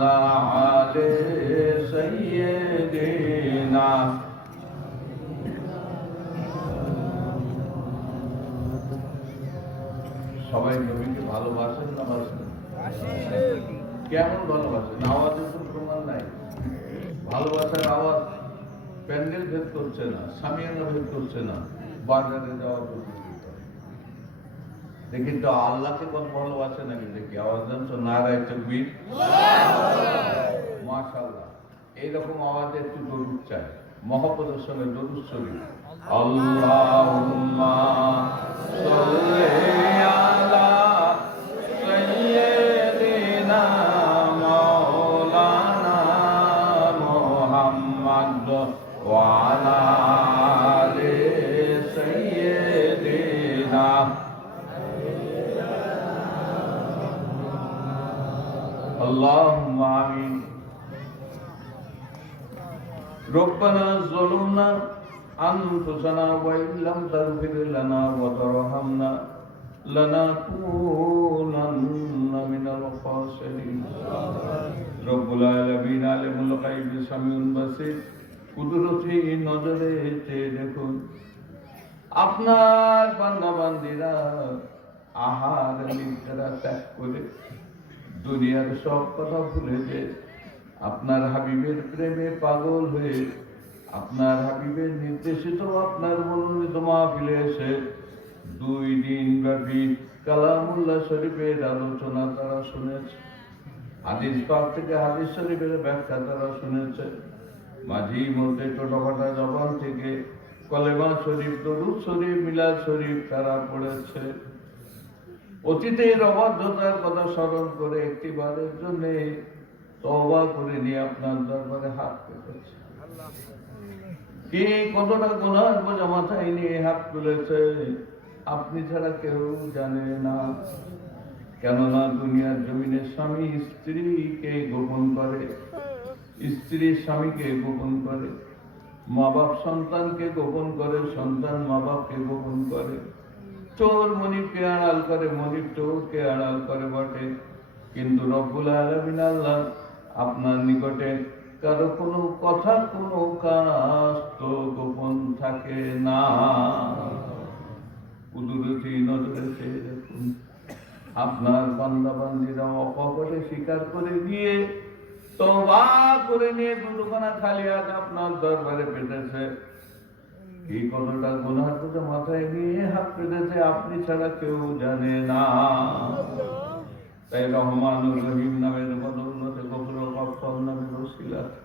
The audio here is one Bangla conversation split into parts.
وعلى آل سيدنا সবাই নবীকে ভালোবাসেন না বাসেন? কেমন ভালোবাসেন? আওয়াজের তো প্রমাণ নাই। ভালোবাসার আওয়াজ প্যান্ডেল ভেদ করছে না, সামিয়ানা ভেদ করছে না, বাজারে যাওয়া দেখি তো আল্লাহকে কত ভালোবাসে নাকি দেখি আওয়াজ জানছো? নারায়ে তাকবীর, মাশাআল্লাহ। এইরকম আওয়াজে একটু দরুদ চাই, মহব্বতের সঙ্গে দরুদ শরীফ। আল্লাহুম্মা সাল্লি আলা সাইয়্যিদিনা মাওলানা মুহাম্মদ ওয়া আলা আলি সাইয়্যিদিনা اللهم آمين ربنا ظلمنا أنفسنا وإن لم تغفر لنا وترحمنا لنكونن من الخاسرين رب العالمين عالم الغيب سميع بصير কুদরতি নজরে চেয়ে দেখুন আপনার বান্দা বান্দীরা আহার নিদ্রা ত্যাগ করে দুনিয়ার সব কথা ভুলে যে আপনার হাবিবের প্রেমে পাগল হয়ে আপনার হাবিবের নির্দেশিত আপনার মনোনীত মাহফিলে এসে 2 দিন ব্যাপী কালামুল্লাহ শরীফের আলোচনা তারা শুনেছে, হাদিস পাক থেকে হাদিস শরীফের ব্যাখ্যা তারা শুনেছে, মাঝে মধ্যে ছোটখাটো জবান থেকে কলেমা শরীফ, দরুদ শরীফ, মিলাদ শরীফ তারা পড়েছে। অতীতের অবাধ্যতার কথা স্মরণ করে একটিবারের জন্য তওবা করে নিয়ে আপনার দরবারে হাত পেতেছে। কে কতটা গুনার বোঝা মাথায় নিয়ে হাত তুলেছে আপনি ছাড়া কেউ জানে না। কেননা দুনিয়ার জমিনে স্বামী স্ত্রীকে গোপন করে, স্ত্রী স্বামীকে গোপন করে, মা বাপ সন্তানকে গোপন করে, সন্তান মা বাপকে গোপন করে, চোর মনিবকে আড়াল করে, মনিব চোরকে আড়াল করে বটে, কিন্তু রব্বুল আলামিন আল্লাহ আপনার নিকটে কারো কোনো কথা কোনো কাজ তো গোপন থাকে না। কুদরতি নজরে চেয়ে দেখুন আপনার বান্দা বান্দীরা অকপটে স্বীকার করে দিয়ে তওবা করে নিয়ে দুখানা খালি হাত আপনার দরবারে পেতেছে। এই কতটা গুনাহ করে মাথায় নিয়ে হাত পেতেছে আপনি ছাড়া কেউ জানে না। তাই রহমানুর রহিম নামের বদৌলতে গফুর গফফার নামের ওসিলাতে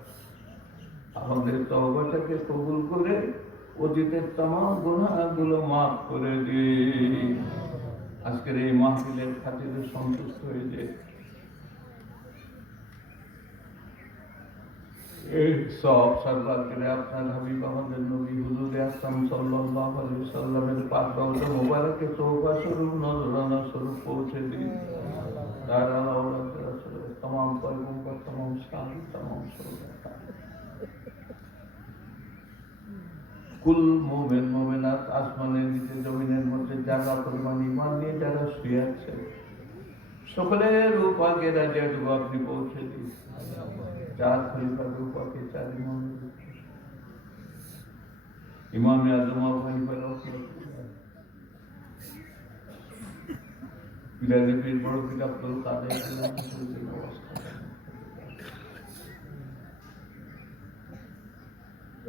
আমাদের তওবাটাকে কবুল করে অতীতের तमाम গুনাহগুলো মাফ করে দিন। আজকের এই মাহফিলের খাতিরে সন্তুষ্ট হয়ে যে এই সব সরকার করে আপনার হাবিব আমাদের নবী হুজুর আকরাম সাল্লাল্লাহু আলাইহি ওয়াসাল্লামের পাক রওজা মুবারকে তওবা স্বরূপ নজরানা স্বরূপ পৌঁছে দিন। তার আওলাদ রাসূলের तमाम পয়গম্বর तमाम সাহাবী तमाम সুহাদা কুল মুমিন মুমিনাত আসমানের নিচে জমিনের মধ্যে জায়গা পরিমাণ ঈমান নিয়ে যারা শুয়ে আছে সকলের রূপাকে রাজিয়াটুকু আপনি পৌঁছে দিন। চার খলিফার রূপাকে চার ইমামে আজম আবু হানিফা পিলারের বড় পিতা আব্দুল কাদের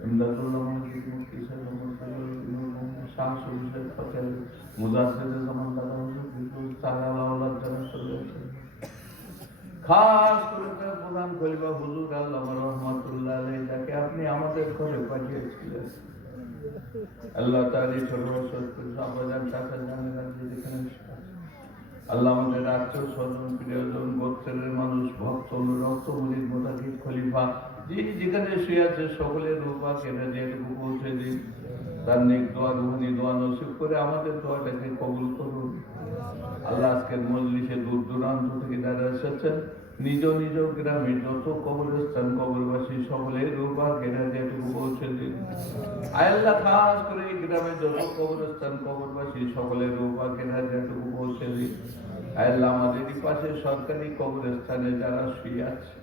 ইমদাদুল্লাহ মুফতি মুফতি সাহেব শাহ সুলতান ফজল মুজাহিদ জামান দাদা হুজুর বিপুল সালাহ আল্লাহ জানা চলেছে। খাস করে তার প্রধান খলিফা হুজুর আল্লামা রহমাতুল্লাহ আলাইহি যাকে আপনি আমাদের ঘরে পাঠিয়েছিলেন। আল্লাহ তাআলা ছোট ছোট সাহাবাজান চাচা জানেন যেখানে আল্লাহ আমাদের আত্মীয় স্বজন প্রিয়জন গোত্রের মানুষ ভক্ত রক্ত মুরিদ মুতাকিদ খলিফা যেখানে শুয়ে আছে সকলের রূপা কেটে যেটুকু পৌঁছে দিন। তার নেক দোয়া রুহানি দোয়া নসিব করে আমাদের দোয়াটাকে কবুল করুন। আল্লাহ আজকের মজলিসে দূর দূরান্ত থেকে যারা এসেছেন নিজ নিজ গ্রামে যত কবরস্থান কবরবাসী সকলের রূপা কেটে যেটুকু পৌঁছে দিন। আল্লাহ খাস করে এই গ্রামে যত কবরস্থান কবরবাসী সকলের রূপা কেটে যেটুকু পৌঁছে দিন। আল্লাহ আমাদের পাশে সরকারি কবরস্থানে যারা শুয়ে আছে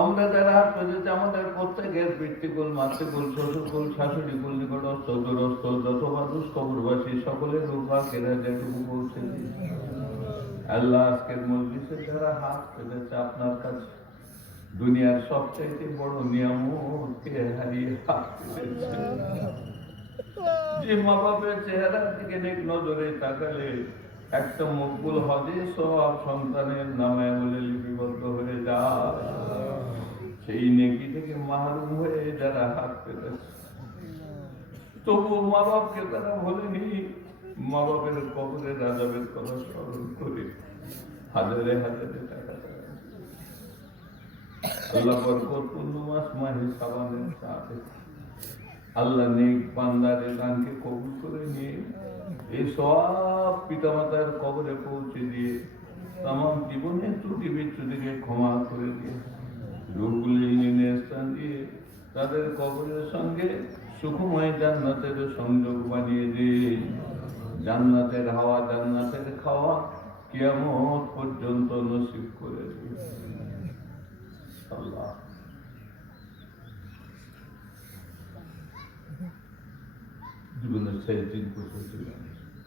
আমরা যারা হাত পেতেছি আমাদের প্রত্যেকের পিতৃকুল, মাতৃকুল, শ্বশুরকুল, শাশুড়িকুল, নিকটস্থ, দূরস্থ, যত মানুষ কবরবাসী সকলের রূপা কেরা যেটুকু পৌঁছে দিয়েছে। আল্লাহ আজকের মজলিসে যারা হাত পেতেছে আপনার কাছে দুনিয়ার সবচাইতে বড় নিয়ামতকে হারিয়ে হাত পেতেছে। যে মা বাপের চেহারার দিকে নেক নজরে তাকালে একটা মকবুল হজে সব সন্তানের নামে বলে লিপিবদ্ধ হয়ে যায়, সেই নেকি থেকে মাহরুম হয়ে যারা হাত পেতেছে তবু মা বাপকে তারা বলেনি, মা বাপের কবরের আযাবের কথা স্মরণ করে হাজারে হাজারে টাকা আল্লাহ বরকতপূর্ণ মাস মাহে শাবানের সাথে আল্লাহ নেক বান্দারের দানকে কবুল করে নিয়ে এই সব পিতামাতার কবরে পৌঁছে দিয়ে তামাম জীবনের ত্রুটি বিচ্যুতিকে ক্ষমা করে দিয়ে রূহগুলি নিয়ে স্থান দিয়ে তাদের কবরের সঙ্গে সুখময় জান্নাতের সংযোগ বানিয়ে দিয়ে জান্নাতের হাওয়া জান্নাতের খাওয়া কিয়ামত পর্যন্ত নসিব করে দিয়ে। আল্লাহ জীবনের শেষ দিন ছিলেন,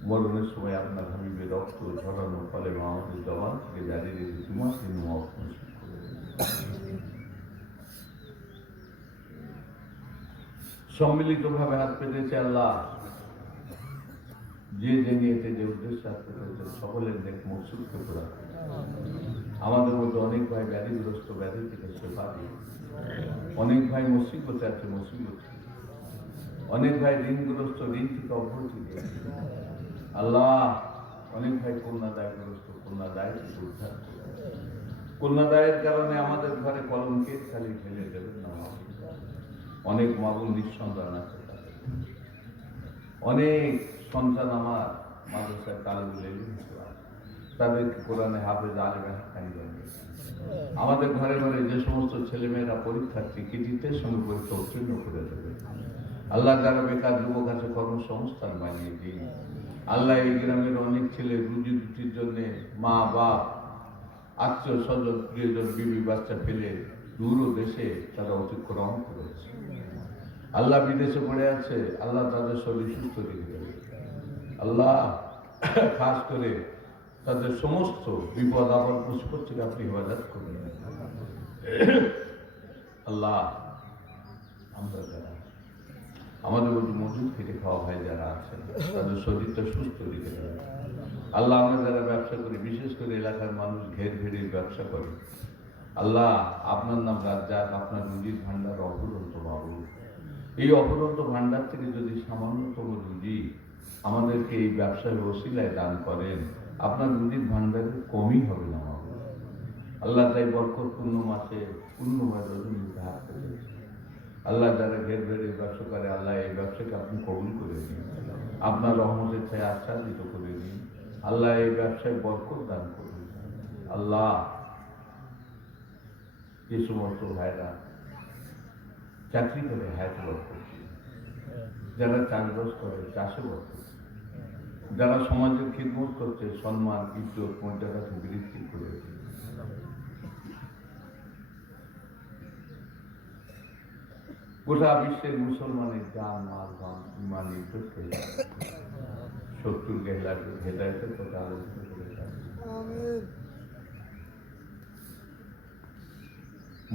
মরণের সময় আপনার হাবিবের রক্ত ঝরানো ফলে আমাদের জবান থেকে জারি রেখে তোমার তিনি নসিব করে সম্মিলিতভাবে হাত পেতেছে। আল্লাহ যে নিয়েছে যে উদ্দেশ্যে হাত পেতেছে সকলের দেখ মকসুদকে পুরা আমাদের মধ্যে অনেক ভাই ব্যাধিগ্রস্ত, ব্যাধি থেকে সেবা দিয়ে, অনেক ভাই মুসিবতে আছে মুসিবত, অনেক ভাই ঋণগ্রস্ত, ঋণ থেকে অব্যাহতি দিয়ে, আল্লাহ অনেক ভাই কন্যাদায়গ্রস্ত, কন্যাদায় থেকে উদ্ধার করে, কন্যাদায়ের কারণে আমাদের ঘরে কলঙ্কের খালি ফেলে দেবেন না। অনেক মা বোন নিঃসন্তান আছে, অনেক সন্তান আমার মাদ্রাসায় তালিবুল ইলম তাদেরকে কোরআনে হাফেজ আলেম হাক্কানি বানিয়ে, আমাদের ঘরে ঘরে যে সমস্ত ছেলেমেয়েরা পরীক্ষার্থী কৃতিত্বের সঙ্গে পরীক্ষা উত্তীর্ণ করে দেবে। আল্লাহ যারা বেকার যুবক আছে কর্মসংস্থান বানিয়ে দিন। আল্লাহ এই গ্রামের অনেক ছেলে রুজি রুটির জন্য মা বাপ আত্মীয় স্বজন প্রিয়জন বিবি বাচ্চা ফেলে দূর দেশে তারা অতিক্রম করেছে। আল্লাহ বিদেশে পড়ে আছে, আল্লাহ তাদের শরীর সুস্থ রেখে দেবে। আল্লাহ খাস করে তাদের সমস্ত বিপদ আপদ মুসিবত থেকে আপনি হেফাজত করবেন। আল্লাহ আমরা যারা আমাদের মধ্যে মজুদ খেটে খাওয়া ভাই যারা আছেন তাদের শরীরটা সুস্থ রেখে দেবে। আল্লাহ আমরা যারা ব্যবসা করি, বিশেষ করে এলাকার মানুষ ঘের ঘেরে ব্যবসা করে, আল্লাহ আপনার নাম রাজ্জাক, আপনার রুজির ভান্ডার অফুরন্ত বাবু। এই অফুরন্ত ভান্ডার থেকে যদি সামান্যতম রুজি আমাদেরকে এই ব্যবসার ওসিলায় দান করেন, আপনার রুজির ভান্ডারের কমই হবে না বাবু। আল্লাহ তাই বরকতপূর্ণ মাসে পূর্ণময় রজনীতে হাত পেতেছে। আল্লাহ যারা ঘের ঘেরে ব্যবসা করে, আল্লাহ এই ব্যবসাকে আপনি কবুল করে দিন, আপনার রহমতের ছায় আচ্ছাদিত করে দিন। আল্লাহ এই ব্যবসায় বরকত দান করুন। আল্লাহ যে সমস্ত ভাইরা চাকরি করে হায়াত বরকত, যারা চাষবাস করে চাষে বরকত, যারা সমাজের খিদমত করছে সম্মান ইজ্জত মর্যাদাকে বৃদ্ধি করে দিন। গোটা বিশ্বের মুসলমানের জান মাল গান ইমান ইজ্জত খেয়ে শত্রুকে হেদায়তের কথা আলোচনা করে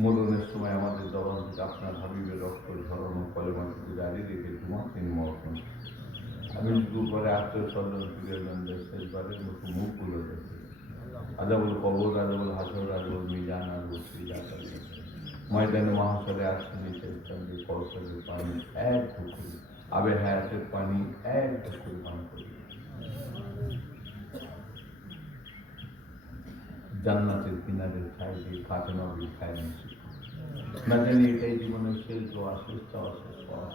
মরণের সময় আমাদের জবান থেকে আপনার হাবিবের রক্ত ঝরানো কলেমাকে জারি রেখে তোমার তিনি মরণ। আমি দুপুরে আত্মীয় স্বজন প্রিয়জনদের শেষবারের মতো মুখগুলো দেখে আজাবুল কবর, আজাবুল হাসর, আজাবুল মিজান, আজাবুল সিজাত, ময়দানে মহাশরে আসেনি শেষকাল দিয়ে কৌশলের পানি এক পুকুরি, আবে হায়াতের পানি এক পুকুরি পান করি। জান্নাতের কিনারে খাই দিয়ে ফাতেমা বি খায় না জানি এটাই জীবনের শেষ দোয়া, শেষ চাওয়া, শেষ পাওয়া।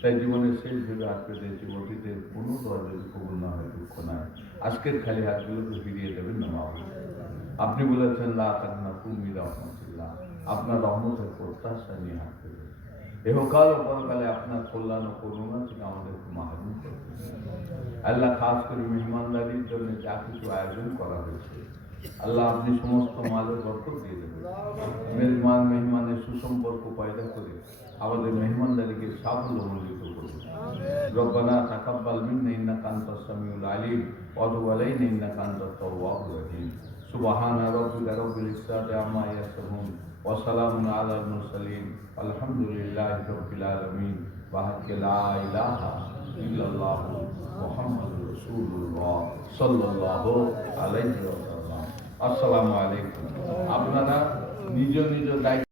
তাই জীবনের শেষ ভেবে আটকে দিয়েছি, অতীতের কোনো দোয়া যদি কবুল না হয় দুঃখ নাই। আজকের খালি হাতগুলোকে ফিরিয়ে দেবেন না মা। আপনি বলেছেন লা তাকনাতু মিন রাহমাতিল্লাহ, আপনার রহমতের প্রত্যাশা নিয়ে হাত পেতে। এহকাল ও পরকালে আপনার কল্যাণ ও করুণা থেকে আমাদেরকে মাহরুম করবেন। আল্লাহ খাস করে মেহমানদারির জন্য যা কিছু আয়োজন করা হয়েছে, আল্লাহ আপনি সমস্ত মালের বরকত দিয়ে দেবেন। মেজমান মেহমানের সুসম্পর্ক পয়দা করে আমাদের মেহমানদারিকে সাফল্যমণ্ডিত করুন। রব্বানা তাকাব্বাল মিন্না ইন্নাকা আনতাস সামিউল আলিম ওয়া তুব আলাইনা ইন্নাকা আনতাত তাওয়াবুর রহিম। সুবহানা রাব্বিকা রাব্বিল ইজ্জাতি আম্মা ইয়াসিফুন ওয়া সালামুন আলাল মুরসালিন আলহামদুলিল্লাহি রাব্বিল আলামিন ওয়া হাক্কা লা ইলাহা ইল্লাল্লাহ মুহাম্মাদুর রাসূলুল্লাহ সাল্লাল্লাহু আলাইহি ওয়াসাল্লাম। আসসালামু আলাইকুম। আপনারা নিজ নিজ দায়িত্ব